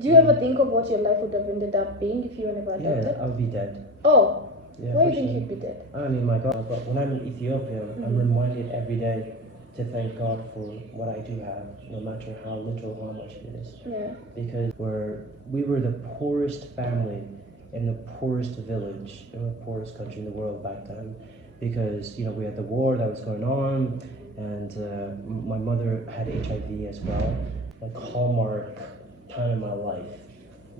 Do you ever think of what your life would have ended up being if you were never adopted? Yeah, I would be dead. Oh, Yeah, why do you for think sure. you'd be dead? I mean, my God, but when I'm in Ethiopia, I'm reminded every day to thank God for what I do have, no matter how little or how much it is. Yeah. Because we were the poorest family in the poorest village in the poorest country in the world back then. Because, you know, we had the war that was going on, and my mother had HIV as well. Like, hallmark time in my life,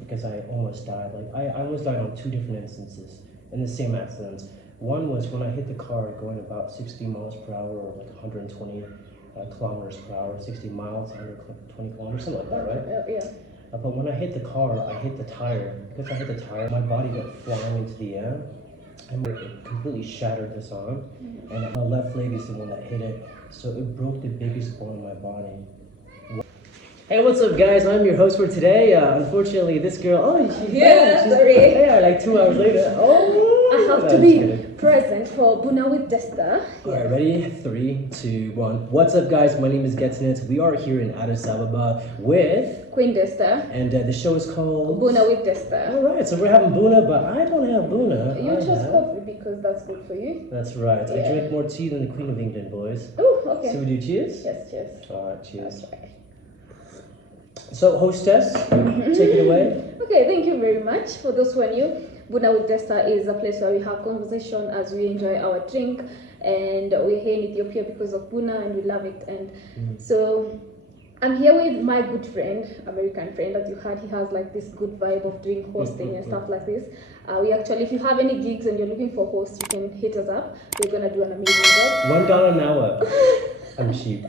because I almost died. Like, I almost died on 2 different instances in the same accidents. One was when I hit the car going about 60 miles per hour, or like 120 kilometers per hour, 60 miles, 120 kilometers, something like that, right? Yeah. But when I hit the car, I hit the tire. Because I hit the tire, my body went flying into the air, and it completely shattered this arm. And my left leg is the one that hit it, so it broke the biggest bone in my body. Hey, what's up, guys? I'm your host for today. Unfortunately, this girl, she's sorry. Yeah, like 2 hours later. I have to be present for Buna with Desta. Alright, ready? 3, 2, 1. What's up, guys? My name is Getnet. We are here in Addis Ababa with Queen Desta. And the show is called Buna with Desta. Alright, so we're having Buna, but I don't have Buna. You chose coffee because that's good for you. That's right. Yeah. I drink more tea than the Queen of England, boys. Oh, okay. So we do cheers? Yes, cheers. Alright, cheers. That's right. So, hostess, take it away. Okay, thank you very much. For those who are new, Buna with Desta is a place where we have conversation as we enjoy our drink, and we're here in Ethiopia because of Buna and we love it. And so I'm here with my good friend, American friend, as you heard. He has like this good vibe of doing hosting and stuff like this. We actually, if you have any gigs and you're looking for hosts, you can hit us up. We're gonna do an amazing job. $1 an hour. I'm cheap.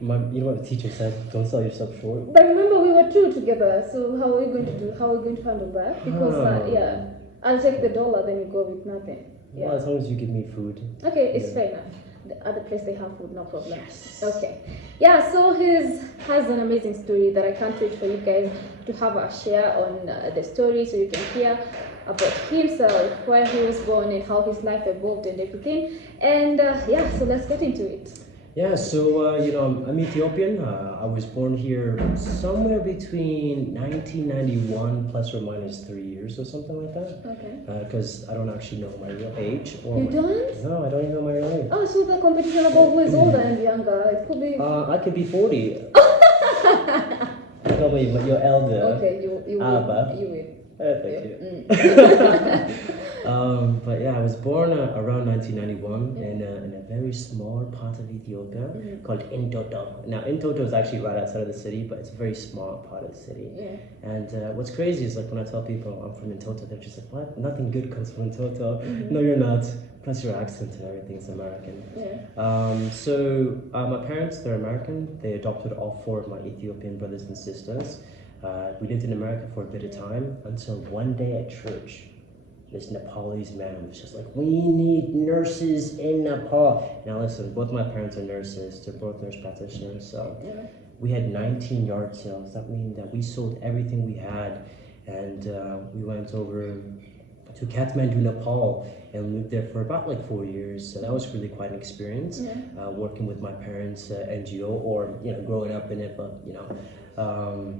You know what the teacher said? Don't sell yourself short. But remember, we were 2 together. So how are we going to do? How are we going to handle that? Because yeah, I'll take the $1, then you go with nothing. Yeah. Well, as long as you give me food. Okay, it's fair enough. The other place they have food, no problem. Yes. Okay. Yeah, so he has an amazing story that I can't wait for you guys to have a share on the story, so you can hear about himself, where he was born and how his life evolved and everything. And yeah, so let's get into it. Yeah, so, you know, I'm Ethiopian. I was born here somewhere between 1991 plus or minus 3 years or something like that. Okay. Because I don't actually know my real age. You don't? No, I don't even know my real age. Oh, so the competition about who is older and younger, it could be... I could be 40. No, wait, but you're elder. Okay, you Abba. win. You win. Thank you. But yeah, I was born around 1991 in a very small part of Ethiopia called Entoto. Now, Entoto is actually right outside of the city, but it's a very small part of the city. Yeah. And what's crazy is, like, when I tell people I'm from Entoto, they're just like, what? Nothing good comes from Entoto. No, you're not. Plus your accent and everything's American. Yeah. So my parents, they're American. They adopted all 4 of my Ethiopian brothers and sisters. We lived in America for a bit of time until one day at church, this Nepalese man was just like, we need nurses in Nepal. Now listen, both my parents are nurses. They're both nurse practitioners. So we had 19 yard sales. That means that we sold everything we had. And we went over to Kathmandu, Nepal, and lived there for about like 4 years. So that was really quite an experience, working with my parents' NGO, or, you know, growing up in it, but, you know.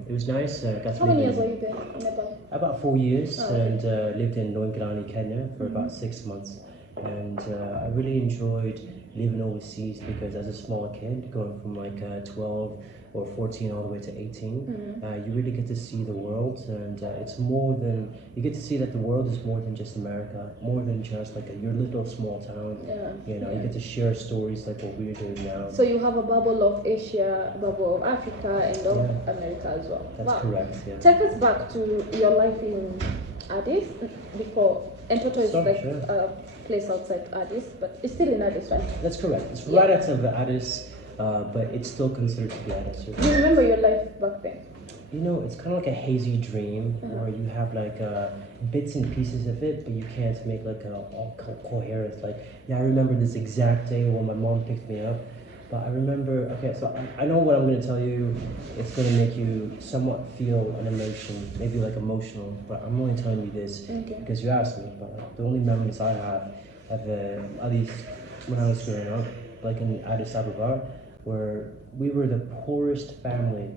It was nice. How many years were you there in Nepal? About 4 years, and lived in Noingrani, Kenya for about 6 months. And I really enjoyed living overseas because as a small kid, going from like 12 or 14 all the way to 18, you really get to see the world, and it's more than, you get to see that the world is more than just America, more than just like your little small town. You know, you get to share stories like what we're doing now. So you have a bubble of Asia, a bubble of Africa, and of America as well. That's correct. Yeah. Take us back to your life in Addis before. Entoto is a place outside Addis, but it's still in Addis, right? That's correct. It's right outside of Addis. But it's still considered to be Addis. Do you remember your life back then? You know, it's kind of like a hazy dream where you have like bits and pieces of it, but you can't make like all coherent. Like, yeah, I remember this exact day when my mom picked me up. But I remember, okay, so I know what I'm going to tell you. It's going to make you somewhat feel an emotion, maybe like emotional, but I'm only telling you this because you asked me. But the only memories I have of at least when I was growing up, like in Addis Ababa, where we were the poorest family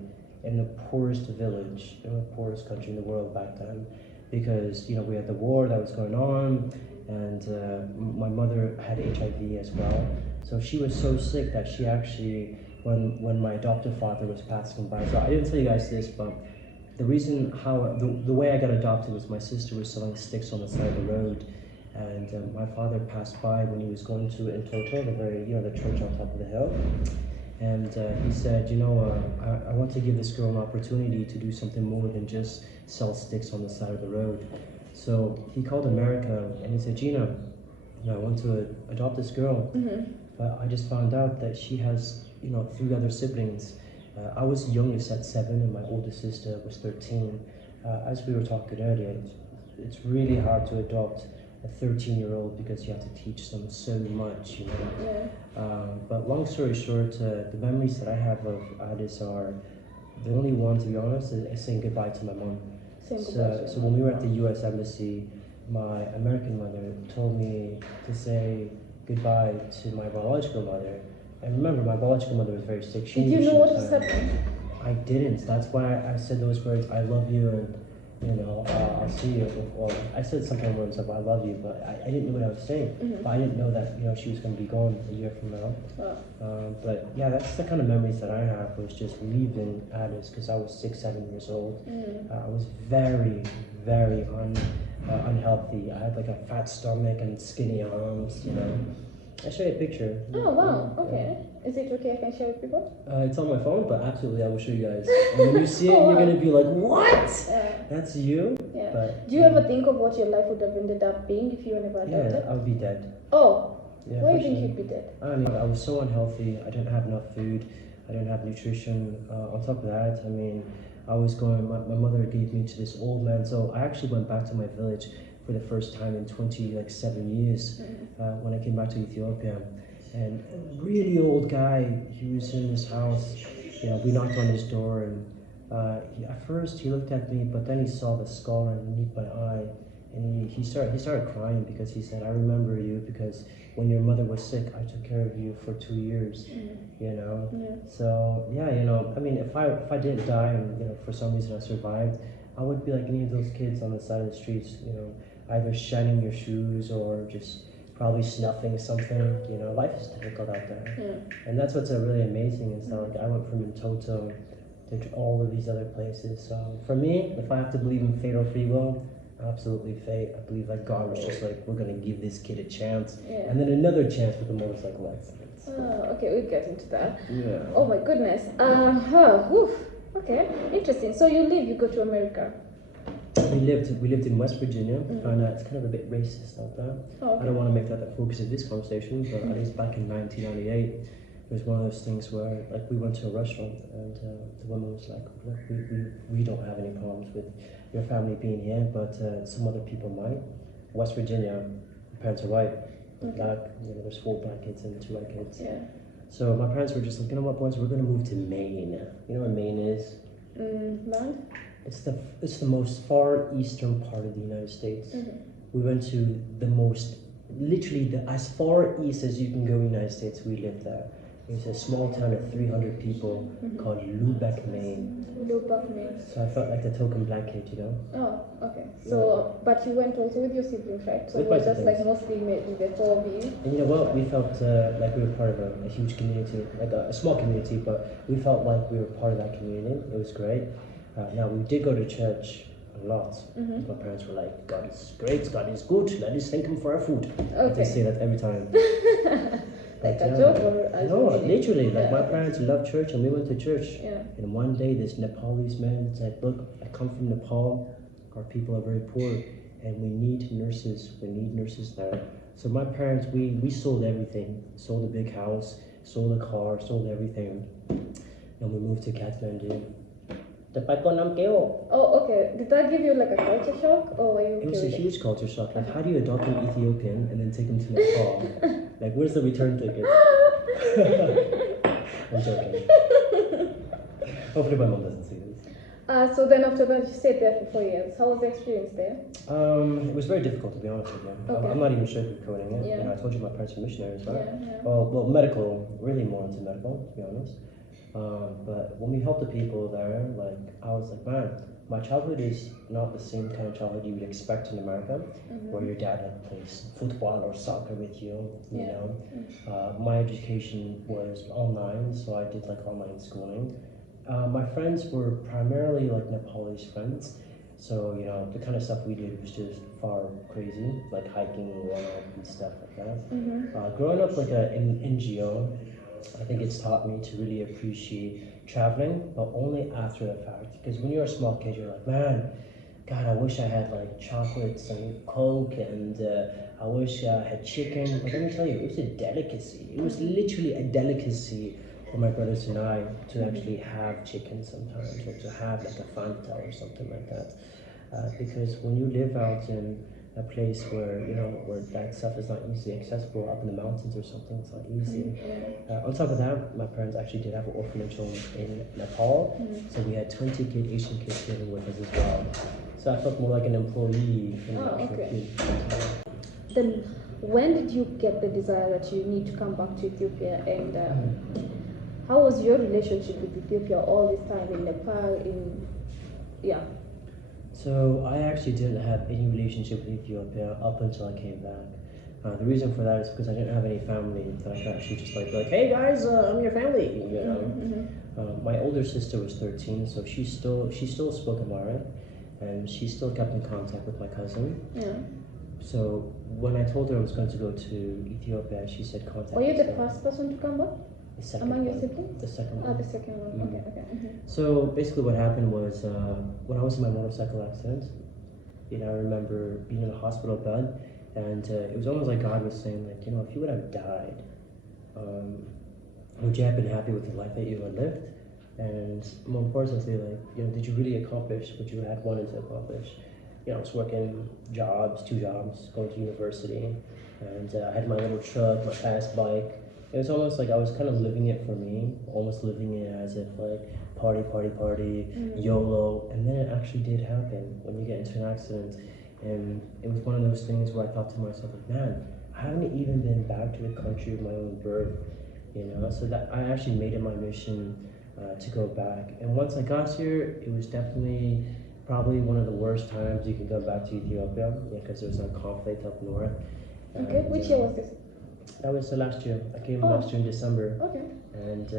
in the poorest village, in the poorest country in the world back then, because we had the war that was going on, and my mother had HIV as well. So she was so sick that she actually, when my adoptive father was passing by, so I didn't tell you guys this, but the reason how the way I got adopted was my sister was selling sticks on the side of the road, and my father passed by when he was going to Entoto, the church on top of the hill, and he said, I want to give this girl an opportunity to do something more than just sell sticks on the side of the road. So he called America and he said, Gina, I want to adopt this girl, but I just found out that she has 3 other siblings. I was youngest at 7 and my oldest sister was 13. As we were talking earlier, it's really hard to adopt a 13-year-old because you have to teach them so much, but long story short, the memories that I have of Addis are, the only one, to be honest, is saying goodbye to my mom. So when we were at the U.S. Embassy, my American mother told me to say goodbye to my biological mother. And remember, my biological mother was very sick. Did you know what was happening? I didn't. That's why I said those words, I love you, and I'll see you. Well, I said sometimes words like I love you, but I didn't know what I was saying. But I didn't know that she was going to be gone a year from now. But yeah, that's the kind of memories that I have, was just leaving Addis because I was 6, 7 years old. I was very, very unhealthy. I had like a fat stomach and skinny arms. I'll show you a picture. Oh wow, okay. Is it okay if I share with people? It's on my phone, but absolutely I will show you guys. And when you see it, you're going to be like, what? That's you? Yeah. But, do you ever think of what your life would have ended up being if you were never adopted? Yeah, I would be dead. Oh, yeah, why do you think you'd be dead? I mean, I was so unhealthy. I didn't have enough food. I didn't have nutrition. On top of that, I mean, I was going, my mother gave me to this old man. So I actually went back to my village for the first time in 27 years when I came back to Ethiopia. And a really old guy, he was in his house. We knocked on his door, and at first he looked at me, but then he saw the scar underneath my eye, and he started crying because he said, I remember you because when your mother was sick, I took care of you for 2 years. So yeah, I mean, if I didn't die and for some reason I survived, I would be like any of those kids on the side of the streets, either shining your shoes or just probably snuffing something. Life is difficult out there. And that's what's really amazing is that I went from Toto to all of these other places. So for me, if I have to believe in fate or free will, absolutely fate. I believe that God was just like, we're going to give this kid a chance. And then another chance with the motorcycle accidents. Oh, okay, we'll get into that. Yeah. Oh my goodness. Okay, interesting. So you go to America. We lived in West Virginia. Found out it's kind of a bit racist out there. Oh, okay. I don't want to make that the focus of this conversation, but at least back in 1998, it was one of those things where we went to a restaurant and the woman was like, look, we don't have any problems with your family being here, but some other people might. West Virginia, parents are white, black. There's 4 black kids and 2 white kids. Yeah. So my parents were just like, what, boys, we're gonna move to Maine. You know where Maine is? Land? It's the most far eastern part of the United States. We went to literally as far east as you can go in the United States. We lived there. It was a small town of 300 people called Lubec, Maine. Lubec, Maine. So I felt like the token black kid, Oh, okay. So, but you went also with your siblings, right? So with it was just siblings. mostly the 4 of you. And you know what? We felt like we were part of a huge community, like a small community, but we felt like we were part of that community. It was great. Now, we did go to church a lot. My parents were like, God is great, God is good, let us thank Him for our food. Okay. They say that every time. Like a joke or no, literally, my parents loved church and we went to church. Yeah. And one day this Nepalese man said, look, I come from Nepal, our people are very poor and we need nurses there. So my parents, we sold everything, sold a big house, sold a car, sold everything, and we moved to Kathmandu. Oh, okay. Did that give you like a culture shock, or were you okay? It was a huge culture shock. Like, how do you adopt an Ethiopian and then take him to Nepal? Like, where's the return ticket? I'm joking. Hopefully my mom doesn't see this. So then after that, you stayed there for 4 years. How was the experience there? It was very difficult, to be honest with you. Okay. I'm not even sugarcoating it. Yeah. I told you my parents were missionaries, right? Yeah. Well, medical, really more into medical, to be honest. But when we helped the people there, like I was like, man, my childhood is not the same kind of childhood you would expect in America, where your dad like plays football or soccer with you. You know, my education was online, so I did like online schooling. My friends were primarily like Nepalese friends, so you know the kind of stuff we did was just far crazy, like hiking and stuff like that. Growing up like in NGO, I think it's taught me to really appreciate traveling, but only after the fact. Because when you're a small kid, you're like, man, God, I wish I had like chocolates and Coke, and I wish I had chicken. But let me tell you, it was a delicacy. It was literally a delicacy for my brothers and I to actually have chicken sometimes, or to have like a Fanta or something like that. Because when you live out in a place where you know where that stuff is not easily accessible, up in the mountains or something, it's not easy. On top of that, my parents actually did have an orphanage home in Nepal, so we had 20 Asian kids living with us as well. So I felt more like an employee in the actual kid. Then when did you get the desire that you need to come back to Ethiopia, and how was your relationship with Ethiopia all this time in Nepal? So I actually didn't have any relationship with Ethiopia up until I came back. The reason for that is because I didn't have any family that I could actually just like be like, hey guys, I'm your family. You know. My older sister was 13, so she still spoke Amharic, and she still kept in contact with my cousin. So when I told her I was going to go to Ethiopia, she said contact. Were you the first person to come back? The second among one. your siblings? The second one. Oh, the second one. Okay. So basically, what happened was when I was in my motorcycle accident, you know, I remember being in a hospital bed, and it was almost like God was saying, like, you know, if you would have died, would you have been happy with the life that you had lived? And more importantly, like, you know, did you really accomplish what you had wanted to accomplish? You know, I was working two jobs, going to university, and I had my little truck, my fast bike. It was almost like I was kind of living it for me, almost living it as if like party, YOLO. And then it actually did happen when you get into an accident. And it was one of those things where I thought to myself, like, man, I haven't even been back to the country of my own birth, you know? So that I actually made it my mission to go back. And once I got here, it was definitely probably one of the worst times you can go back to Ethiopia, because there was like conflict up north. Okay, which year was this? That was last year. I came last year in December. Okay. And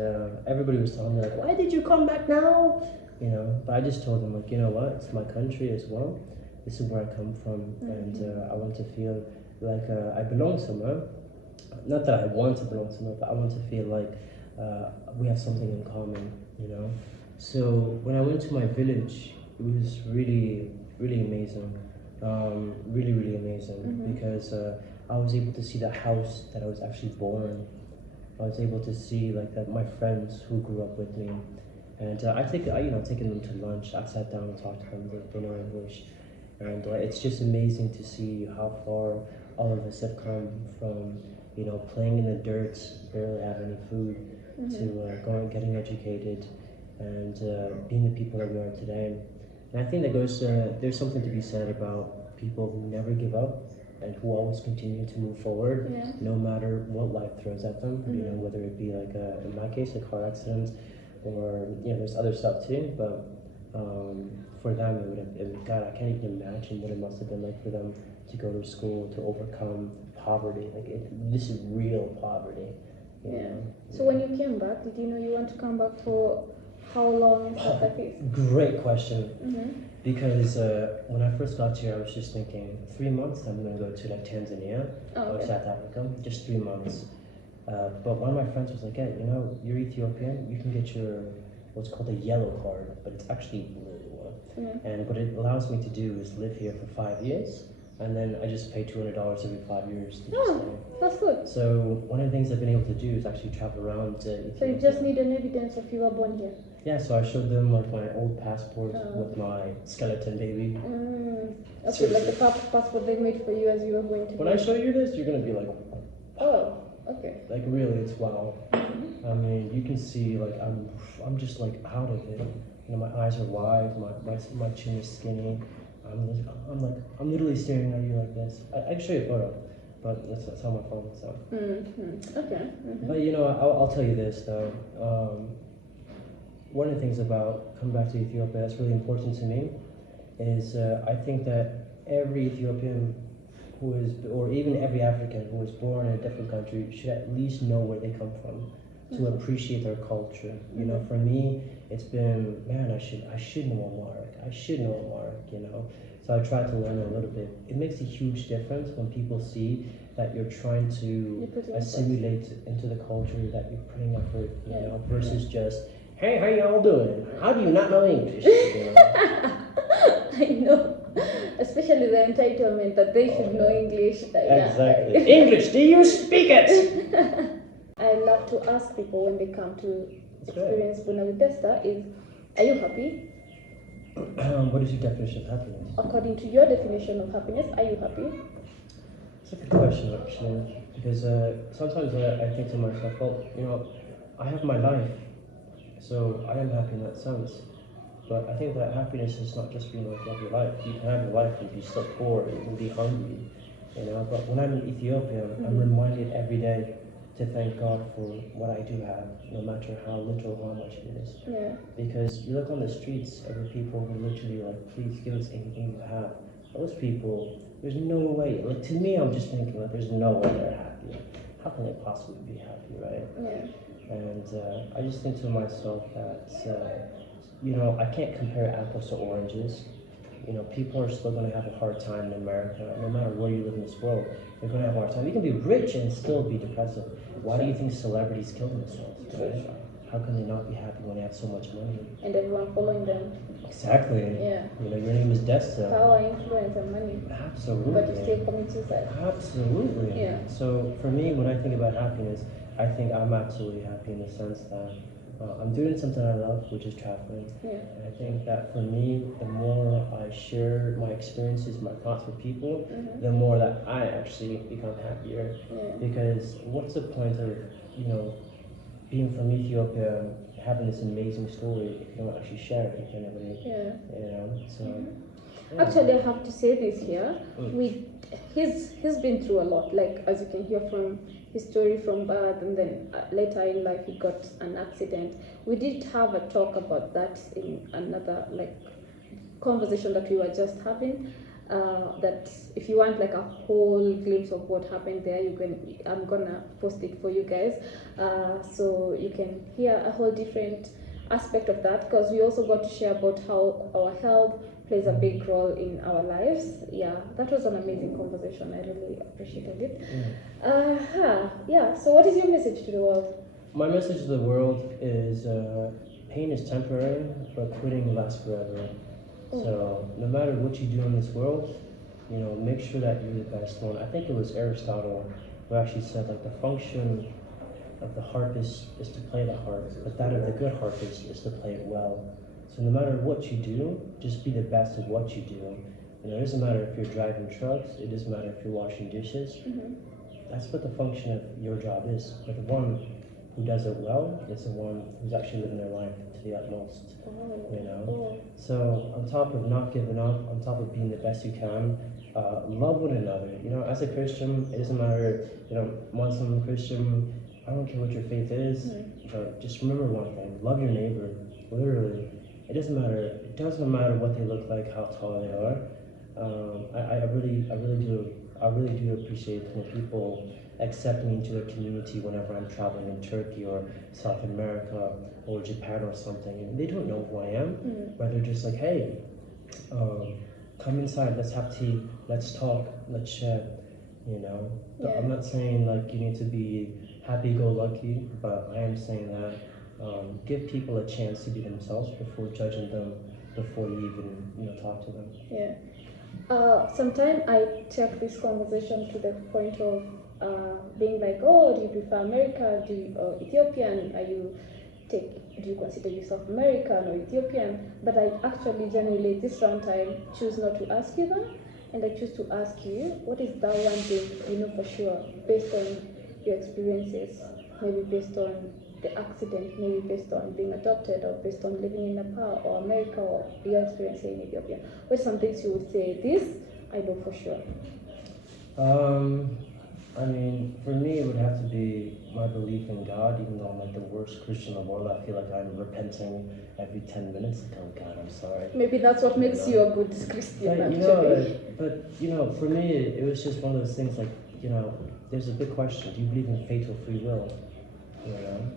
everybody was telling me, like, why did you come back now? You know, but I just told them, like, you know what? It's my country as well. This is where I come from. And I want to feel like I belong somewhere. Not that I want to belong somewhere, but I want to feel like we have something in common, you know? So when I went to my village, it was really, really amazing. Really amazing, because I was able to see the house that I was actually born. I was able to see like that my friends who grew up with me, and taken them to lunch. I sat down and talked to them. They know English, and it's just amazing to see how far all of us have come from, you know, playing in the dirt, barely having any food, to going getting educated, and being the people that we are today. And I think that there's something to be said about people who never give up and who always continue to move forward, no matter what life throws at them. You know, whether it be like in my case, a car accident, or you know, there's other stuff too. But for them, it would have. God, I can't even imagine what it must have been like for them to go to school, to overcome poverty. Like this is real poverty. You know? So when you came back, did you know you want to come back for how long? Great question. Because when I first got here, I was just thinking 3 months. I'm gonna go to like Tanzania or South Africa, just 3 months. But one of my friends was like, "Hey, you know, you're Ethiopian. You can get your what's called a yellow card, but it's actually blue. And what it allows me to do is live here for 5 years, and then I just pay $200 every 5 years to just stay. That's good. So one of the things I've been able to do is actually travel around Ethiopia. So you just need an evidence of you were born here. Yeah, so I showed them like my old passport with my skeleton baby. Okay, like the passport they made for you as you were going to. When I show you this, you're gonna be like, oh, okay. Like really, it's wow. I mean, you can see like I'm just like out of it. You know, my eyes are wide, my chin is skinny. I'm literally staring at you like this. I can show you a photo, but that's on my phone. So. Okay. But you know, I'll tell you this though. one of the things about coming back to Ethiopia that's really important to me is I think that every Ethiopian who is, or even every African who is born in a different country should at least know where they come from to appreciate their culture. You know, for me, it's been, man, I should know Amharic. I should know Amharic, you know. So I tried to learn a little bit. It makes a huge difference when people see that you're trying to assimilate into the culture, that you're putting effort, you know, versus just, hey, how y'all doing? How do you not know English? You know? I know. Especially the entitlement that they should know English. Exactly. English, do you speak it? I love to ask people when they come to experience Buna with Desta is, are you happy? What is your definition of happiness? According to your definition of happiness, are you happy? It's a good question, actually, because sometimes I think to myself, well, you know, I have my life, so I am happy in that sense. But I think that happiness is not just being like you have your life. You can have your life and be so poor, you can be hungry, you know. But when I'm in Ethiopia, I'm reminded every day to thank God for what I do have, no matter how little or how much it is. Yeah. Because you look on the streets, there are people who literally like, please give us anything you have. Those people, there's no way. Like, to me, I'm just thinking like, there's no way they're happy. How can they possibly be happy, right? Yeah. And I just think to myself that, you know, I can't compare apples to oranges. You know, people are still going to have a hard time in America, no matter where you live in this world. They're going to have a hard time. You can be rich and still be depressive. Why do you think celebrities kill themselves, right? How can they not be happy when they have so much money? And everyone following them. Exactly. Yeah. You know, your name is Desta. Power, influence, and money. Absolutely. But you still commit suicide. Absolutely. Yeah. So for me, when I think about happiness, I think I'm absolutely happy in the sense that I'm doing something I love, which is traveling. Yeah. And I think that for me, the more I share my experiences, my thoughts with people, the more that I actually become happier. Yeah. Because what's the point of, you know, being from Ethiopia, having this amazing story if you don't actually share it with anybody? Yeah. You know, so. Yeah. Actually, I have to say this here. He's been through a lot. Like, as you can hear from his story from birth, and then later in life he got an accident. We did have a talk about that in another conversation that we were just having. That if you want like a whole glimpse of what happened there, I'm gonna post it for you guys, so you can hear a whole different aspect of that, because we also got to share about how our health plays a big role in our lives. Yeah, that was an amazing conversation. I really appreciated it. Yeah. So what is your message to the world? My message to the world is pain is temporary, but quitting lasts forever. So no matter what you do in this world, you know, make sure that you're the best one. I think it was Aristotle who actually said like the function of the harpist is to play the harp, but that of the good harpist is to play it well. So no matter what you do, just be the best of what you do. You know, it doesn't matter if you're driving trucks, it doesn't matter if you're washing dishes. That's what the function of your job is. But the one who does it well is the one who's actually living their life to the utmost. You know? So on top of not giving up, on top of being the best you can, love one another. You know, as a Christian, it doesn't matter, you know, Muslim, Christian, I don't care what your faith is, but just remember one thing, love your neighbor, literally. It doesn't matter what they look like, how tall they are. I really do appreciate when people accept me into their community whenever I'm traveling in Turkey or South America or Japan or something. And they don't know who I am, but they're just like, hey, come inside, let's have tea, let's talk, let's chat, you know. Yeah. I'm not saying like you need to be happy-go-lucky, but I am saying that give people a chance to be themselves before judging them, before you even talk to them. Yeah. Sometimes I take this conversation to the point of being like, oh, do you prefer America? Ethiopian? Do you consider yourself American or Ethiopian? But I actually generally this runtime choose not to ask you that, and I choose to ask you, what is that one thing you know for sure, based on your experiences, maybe based on the accident, maybe based on being adopted, or based on living in Nepal or America, or your experience in Ethiopia? What are some things you would say, this I know for sure? I mean, for me, it would have to be my belief in God, even though I'm like the worst Christian in the world. I feel like I'm repenting every 10 minutes. Like, oh God, I'm sorry. Maybe that's what makes you a good Christian, actually. But, for me, it was just one of those things like, there's a big question. Do you believe in fate or free will? You know?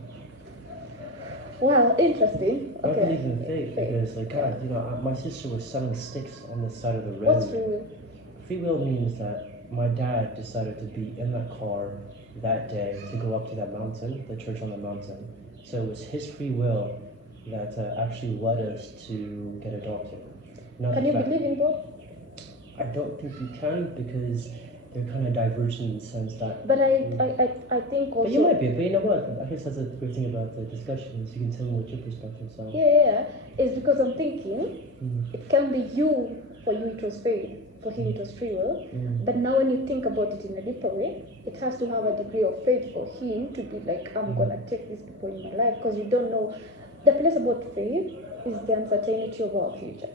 Wow, interesting. I believe in fate because, like, God, my sister was selling sticks on the side of the road. What's free will? Free will means that my dad decided to be in that car that day to go up to that mountain, the church on the mountain. So it was his free will that actually led us to get adopted. Can you believe in both? I don't think you can because they're kind of divergent in the sense that. But I think also. But you might be. But you know what? I guess that's a great thing about the discussion is you can tell me what your perspective is. Yeah. It's because I'm thinking it can be for you it was faith. For him it was free will, but now when you think about it in a deeper way, it has to have a degree of faith for him to be like, I'm gonna take these people in my life, because you don't know. The place about faith is the uncertainty of our future.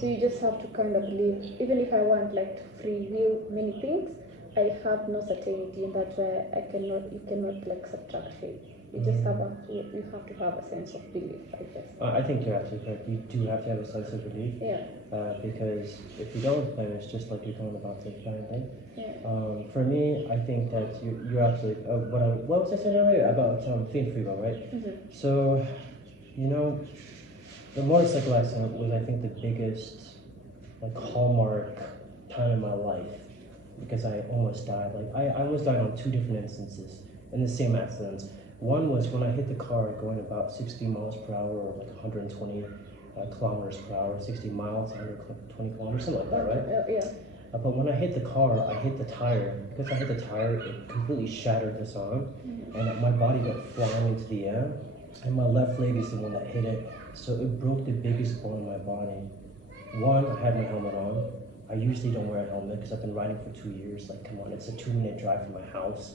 So you just have to kind of believe, even if I want like to free will many things, I have no certainty, and that's why you cannot like subtract faith. You just have to have a sense of belief, I guess. I think you're absolutely correct. You do have to have a sense of belief. Yeah. Because if you don't, then it's just like you're talking about the blind thing. Yeah. For me, I think that you're absolutely. What was I saying earlier about fate and free will, right? So, the motorcycle accident was, I think, the biggest hallmark time in my life because I almost died. I almost died on 2 different instances in the same accidents. One was when I hit the car going about 60 miles per hour or 120 kilometers per hour, 60 miles, 120 kilometers, something like that, right? Yeah. But when I hit the car, I hit the tire. Because I hit the tire, it completely shattered this arm, and my body got flying into the air, and my left leg is the one that hit it, so it broke the biggest bone in my body. One, I had my helmet on. I usually don't wear a helmet because I've been riding for 2 years. Come on, it's a 2-minute drive from my house.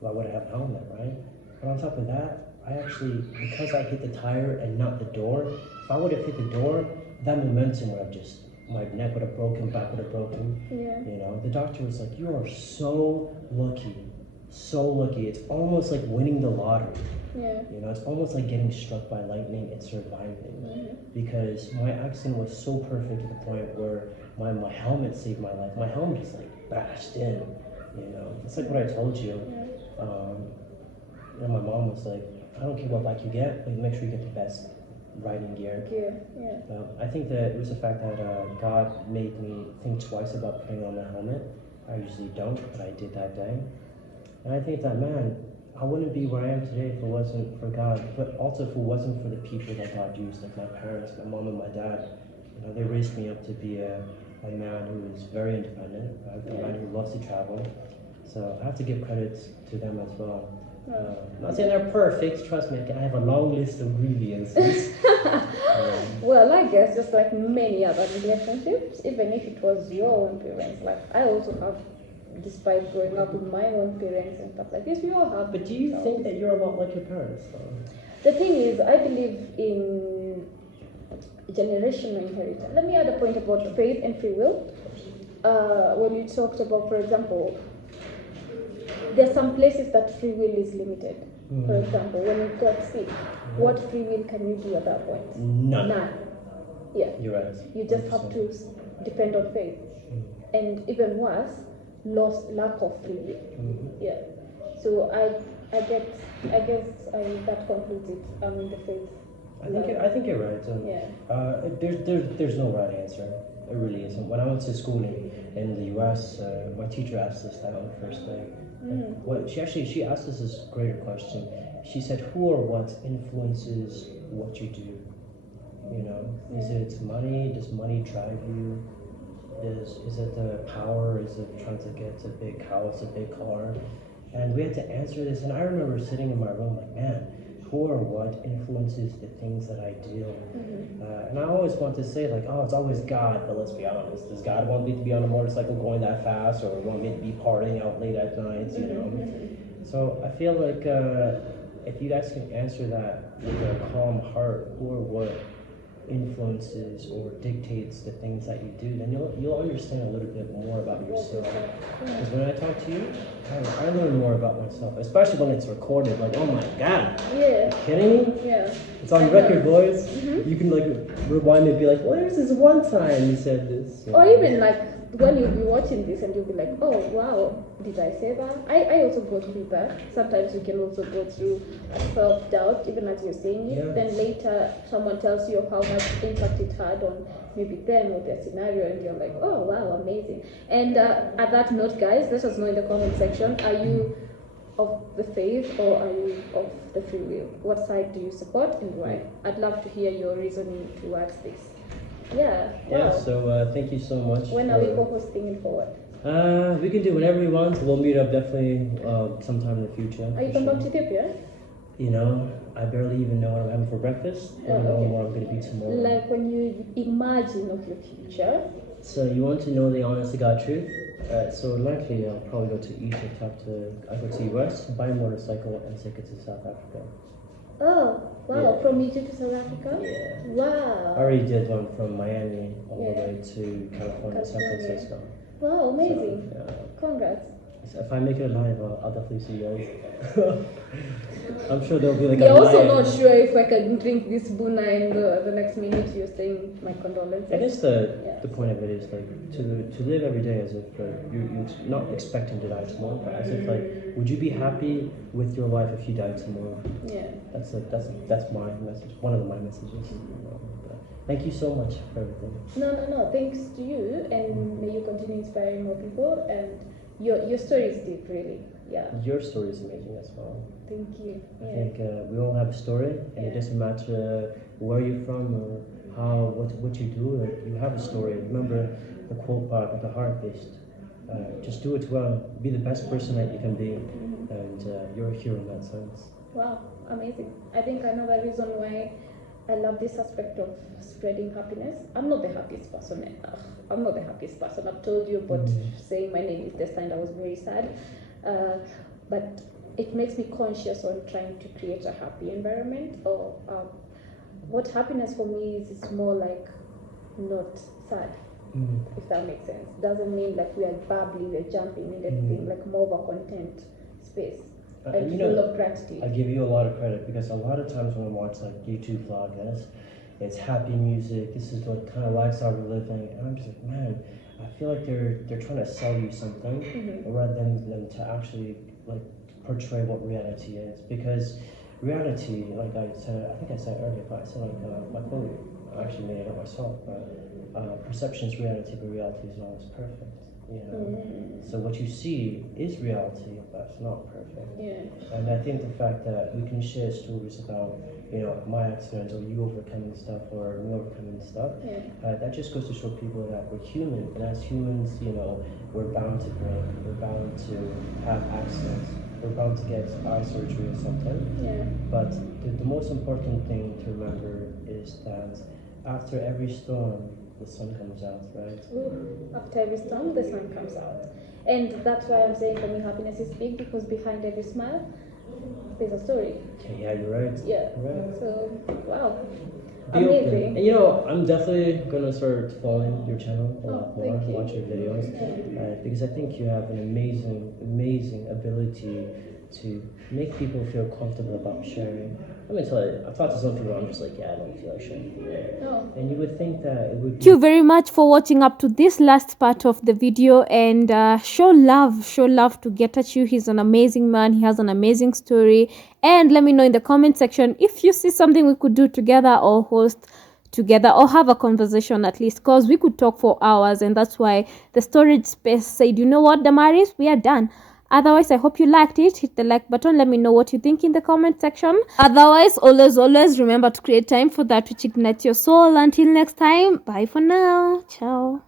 Why would I have a helmet, right? But on top of that, because I hit the tire and not the door, if I would have hit the door, that momentum would have my neck would have broken, back would have broken. Yeah. The doctor was like, you are so lucky. So lucky. It's almost like winning the lottery. Yeah. It's almost like getting struck by lightning and surviving. Because my accident was so perfect to the point where my helmet saved my life. My helmet just bashed in. It's like what I told you. My mom was like, I don't care what bike you get, but make sure you get the best riding gear. Yeah. I think that it was the fact that God made me think twice about putting on the helmet. I usually don't, but I did that day. And I think that, man, I wouldn't be where I am today if it wasn't for God, but also if it wasn't for the people that God used, like my parents, my mom and my dad. They raised me up to be a man who is very independent, a man who loves to travel. So I have to give credit to them as well. I'm not saying they're perfect, trust me, I have a long list of grievances. Well, I guess just like many other relationships, even if it was your own parents, I also have, despite growing up with my own parents and stuff like this, we all have. But do you think that you're a lot like your parents? The thing is, I believe in generational inheritance. Let me add a point about faith and free will. When you talked about, for example, there are some places that free will is limited. For example, when you got sick, what free will can you do at that point? None. Yeah. You're right. You just have to depend on faith. And even worse, lack of free will. Yeah. So I guess that concludes it. I'm in the faith. I think you're right. There's no right answer. It really isn't. When I went to school in the U.S., my teacher asked us that on the first day. She asked us this greater question. She said, "Who or what influences what you do? Is it money? Does money drive you? Is it the power? Is it trying to get a big house, a big car?" And we had to answer this. And I remember sitting in my room like, man, who or what influences the things that I do? And I always want to say it's always God, but let's be honest. Does God want me to be on a motorcycle going that fast, or want me to be partying out late at night, So I feel like if you guys can answer that with a calm heart, who or what influences or dictates the things that you do, then you'll understand a little bit more about yourself. Because when I talk to you, I learn more about myself, especially when it's recorded. Like, oh my god, yeah, are you kidding me? yeah, It's on record, boys. You can like rewind and be like, well, there's this one time you said this. Or even like when you'll be watching this and you'll be like, oh wow, did I say that? I also go through that. Sometimes you can also go through self-doubt even as you're saying it. Yes. Then later someone tells you how much impact it had on maybe them or their scenario, and you're like, oh wow, amazing. And at that note, guys, let us know in the comment section, are you of the faith or are you of the free will? What side do you support and why? I'd love to hear your reasoning towards this. Yeah. Yeah, Wow. so thank you so much. When are we co-hosting it forward? We can do whenever we want. We'll meet up definitely sometime in the future. Are you coming back to Ethiopia? You know, I barely even know what I'm having for breakfast. I don't know what I'm going to be tomorrow. Like when you imagine of your future. So you want to know the honest to God truth? So likely I'll probably go to Egypt after I go to US, buy a motorcycle and take it to South Africa. Oh, wow. Yeah. From Egypt to South Africa? Yeah. Wow. I already did one from Miami all the way to California, San Francisco. Wow, amazing. So, Congrats. if I make it alive, I'll definitely see you guys. I'm sure there'll be like You're a also lion. not sure if I can drink this buna and the next minute you're saying my condolences. I guess the point of it is like to live every day as if you're not expecting to die tomorrow, but as if like, would you be happy with your life if you died tomorrow? Yeah. That's my message. One of my messages. But thank you so much for everything. No. Thanks to you, and may you continue inspiring more people. And your story is deep, really. Yeah. Your story is amazing as well. Thank you. I think we all have a story, and it doesn't matter where you're from or what you do. Like, you have a story. Remember the quote by the harpist. Just do it well. Be the best person that you can be, and you're a hero in that sense. Wow, amazing. I think another reason why I love this aspect of spreading happiness. I'm not the happiest person. I've told you about saying my name is Desta and I was very sad. But it makes me conscious on trying to create a happy environment. Or what happiness for me is, it's more like not sad, if that makes sense. Doesn't mean like we are bubbly, we're jumping in everything, like more of a content space. And full of gratitude. I give you a lot of credit because a lot of times when I watch like YouTube vloggers, it's happy music. This is what kind of lifestyle we're living, and I'm just like, man, I feel like they're trying to sell you something rather than them to actually like portray what reality is. Because reality, like I said, I think I said earlier, but I said like my quote, I actually made it up myself. But perception is reality, but reality is always perfect. You know, so what you see is reality, but it's not perfect. Yeah. And I think the fact that we can share stories about, you know, my accident or you overcoming stuff or me overcoming stuff, that just goes to show people that we're human. And as humans, you know, we're bound to break, we're bound to have accidents, we're bound to get eye surgery or something. Yeah. But the most important thing to remember is that after every storm, the sun comes out, right? After every storm, the sun comes out. And that's why I'm saying for me happiness is big, because behind every smile, there's a story. Yeah, you're right. Yeah. You're right. So, wow. Be Amazing. open. And you know, I'm definitely gonna start following your channel a lot more, thank you. watch your videos, because I think you have an amazing ability to make people feel comfortable about sharing. Let me tell you, I've talked to some people, I'm just like, yeah, I don't feel like sharing. Oh. And you would think that it would be... Thank you very much for watching up to this last part of the video, and show love to Get At You. He's an amazing man. He has an amazing story, and let me know in the comment section if you see something we could do together or host together or have a conversation at least, because we could talk for hours, and that's why the storage space said, you know what, Damaris, we are done. Otherwise, I hope you liked it. Hit the like button. Let me know what you think in the comment section. Otherwise, always remember to create time for that which ignites your soul. Until next time, bye for now. Ciao.